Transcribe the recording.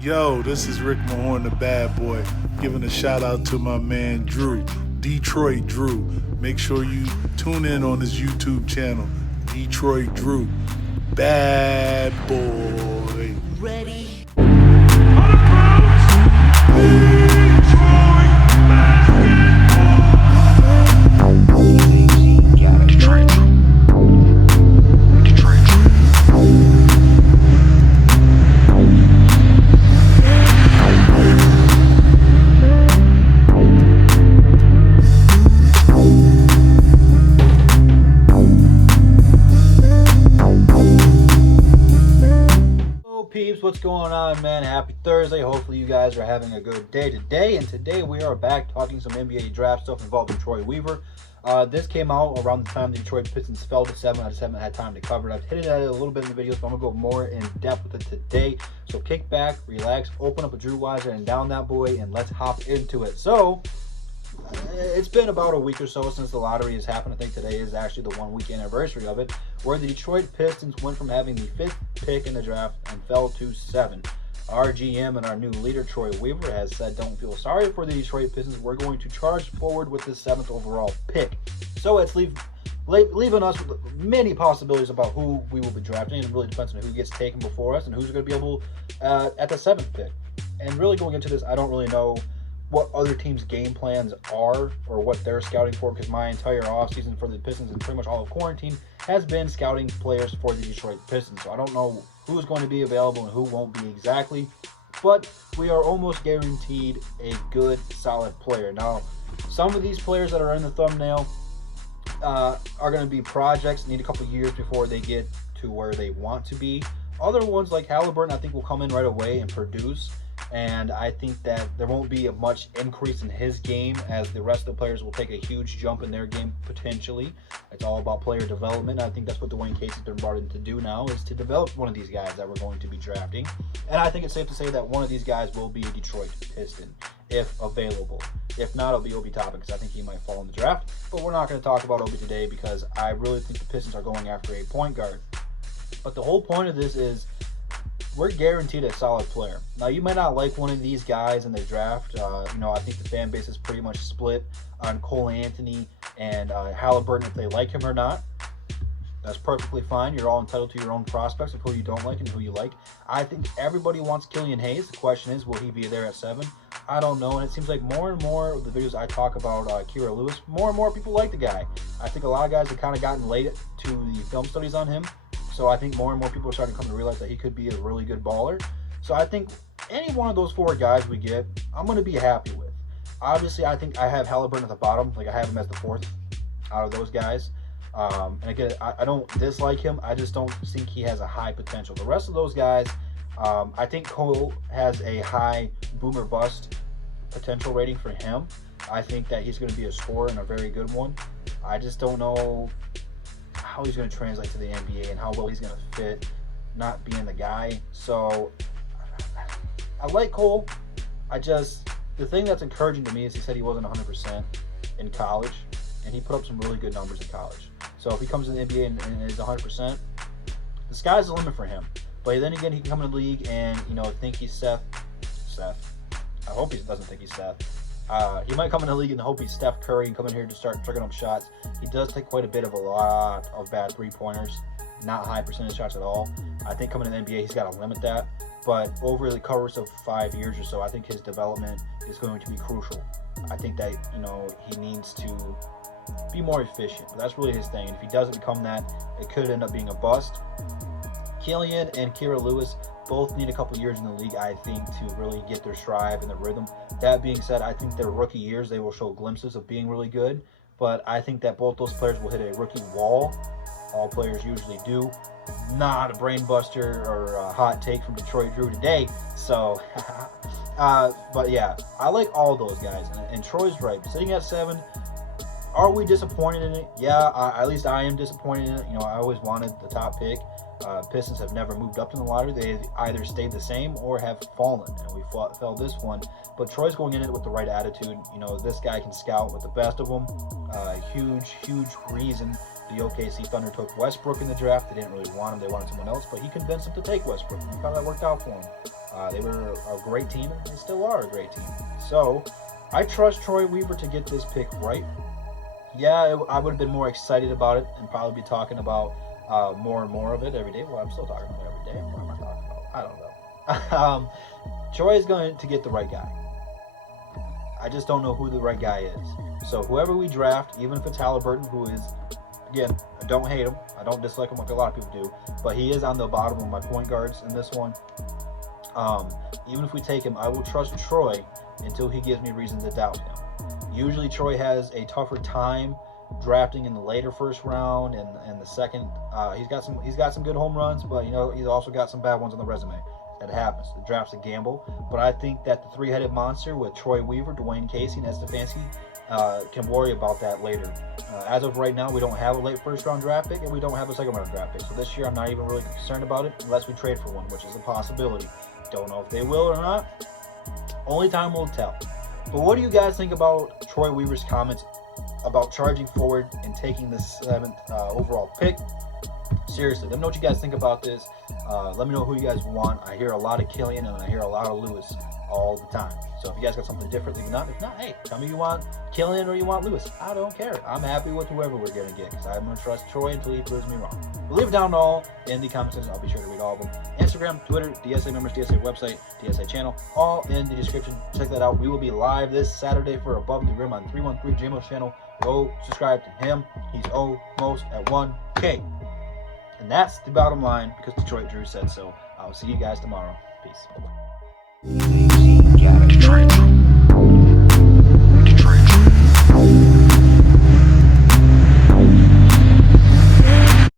Yo, this is Rick Mahorn, the bad boy, giving a shout out to my man Drew, Detroit Drew. Make sure you tune in on his YouTube channel, Detroit Drew. Bad boy. Ready. Peeps, what's going on, man? Happy Thursday. Hopefully you guys are having a good day today. And today we are back talking some NBA draft stuff involving Troy Weaver. This came out around the time the Detroit Pistons fell to 7. I just haven't had time to cover it. I've hit it at it a little bit in the videos, but I'm going to go more in depth with it today. So kick back, relax, open up a Drew Weiser and down that boy, and let's hop into it. So it's been about a week or so since the lottery has happened. I think today is actually the 1 week anniversary of it, where the Detroit Pistons went from having the 5th pick in the draft and fell to 7. Our GM and our new leader, Troy Weaver, has said, don't feel sorry for the Detroit Pistons. We're going to charge forward with this 7th overall pick. So it's leaving us with many possibilities about who we will be drafting. And it really depends on who gets taken before us and who's going to be able at the 7th pick. And really going into this, I don't really know what other teams' game plans are or what they're scouting for, because my entire offseason for the Pistons and pretty much all of quarantine has been scouting players for the Detroit Pistons. So I don't know who's going to be available and who won't be exactly, but we are almost guaranteed a good, solid player. Now, some of these players that are in the thumbnail are going to be projects, need a couple years before they get to where they want to be. Other ones like Halliburton, I think, will come in right away and produce. And I think that there won't be a much increase in his game, as the rest of the players will take a huge jump in their game potentially. It's all about player development. I think that's what Dwayne Casey's been brought in to do now, is to develop one of these guys that we're going to be drafting. And I think it's safe to say that one of these guys will be a Detroit Piston, if available. If not, it'll be Obi Toppin, because I think he might fall in the draft. But we're not going to talk about Obi today, because I really think the Pistons are going after a point guard. But the whole point of this is, we're guaranteed a solid player. Now, you might not like one of these guys in the draft. I think the fan base is pretty much split on Cole Anthony and Halliburton, if they like him or not. That's perfectly fine. You're all entitled to your own prospects of who you don't like and who you like. I think everybody wants Killian Hayes. The question is, will he be there at 7? I don't know. And it seems like more and more of the videos I talk about Kira Lewis, more and more people like the guy. I think a lot of guys have kind of gotten late to the film studies on him. So I think more and more people are starting to come to realize that he could be a really good baller. So I think any one of those 4 guys we get, I'm going to be happy with. Obviously, I think I have Halliburton at the bottom. Like, I have him as the 4th out of those guys. And again, I don't dislike him. I just don't think he has a high potential. The rest of those guys, I think Cole has a high boomer bust potential rating for him. I think that he's going to be a scorer and a very good one. I just don't know how he's going to translate to the NBA and how well he's going to fit not being the guy. So I like Cole. The thing that's encouraging to me is he said he wasn't 100% in college, and he put up some really good numbers in college. So if he comes in the NBA and is 100%, the sky's the limit for him. But then again, he can come in the league and think he's Seth. I hope he doesn't think he's Seth. He might come in the league and hope he's Steph Curry and come in here to start tricking up shots. He does take quite a lot of bad 3-pointers, not high percentage shots at all. I think coming in the NBA, he's got to limit that. But over the course of 5 years or so, I think his development is going to be crucial. I think that, he needs to be more efficient. But that's really his thing. And if he doesn't become that, it could end up being a bust. Killian and Kira Lewis both need a couple years in the league, I think, to really get their stride and their rhythm. That being said, I think their rookie years, they will show glimpses of being really good. But I think that both those players will hit a rookie wall. All players usually do. Not a brain buster or a hot take from Detroit Drew today. So, but yeah, I like all those guys. And Troy's right. Sitting at 7, are we disappointed in it? Yeah, at least I am disappointed in it. I always wanted the top pick. Pistons have never moved up in the lottery. They either stayed the same or have fallen, and we fell this one. But Troy's going in it with the right attitude. This guy can scout with the best of them. Huge reason the OKC Thunder took Westbrook in the draft. They didn't really want him. They wanted someone else, but he convinced them to take Westbrook. Look how that worked out for him. They were a great team, and they still are a great team. So I trust Troy Weaver to get this pick right. Yeah, I would have been more excited about it and probably be talking about more and more of it every day. Well, I'm still talking about it every day. What am I talking about? I don't know. Troy is going to get the right guy. I just don't know who the right guy is. So whoever we draft, even if it's Halliburton, who is, again, I don't hate him. I don't dislike him like a lot of people do. But he is on the bottom of my point guards in this one. Even if we take him, I will trust Troy until he gives me reason to doubt him. Usually Troy has a tougher time drafting in the later first round and the second. He's got some good home runs, but he's also got some bad ones on the resume. That happens. The draft's a gamble, but I think that the three-headed monster with Troy Weaver, Dwayne Casey, and Ed Stefanski can worry about that later. As of right now, we don't have a late first-round draft pick, and we don't have a second-round draft pick. So this year, I'm not even really concerned about it unless we trade for one, which is a possibility. Don't know if they will or not. Only time will tell. But what do you guys think about Troy Weaver's comments about charging forward and taking the 7th overall pick? Seriously, let me know what you guys think about this. Let me know who you guys want. I hear a lot of Killian and I hear a lot of Lewis all the time. So if you guys got something different, leave it not. If not, hey, tell me you want Killian or you want Lewis. I don't care. I'm happy with whoever we're going to get because I'm going to trust Troy until he proves me wrong. But leave it down all in the comment section. I'll be sure to read all of them. Instagram, Twitter, DSA members, DSA website, DSA channel, all in the description. Check that out. We will be live this Saturday for Above the Rim on 313 JMO's channel. Go subscribe to him. He's almost at 1K. And that's the bottom line because Detroit Drew said so. I'll see you guys tomorrow. Peace.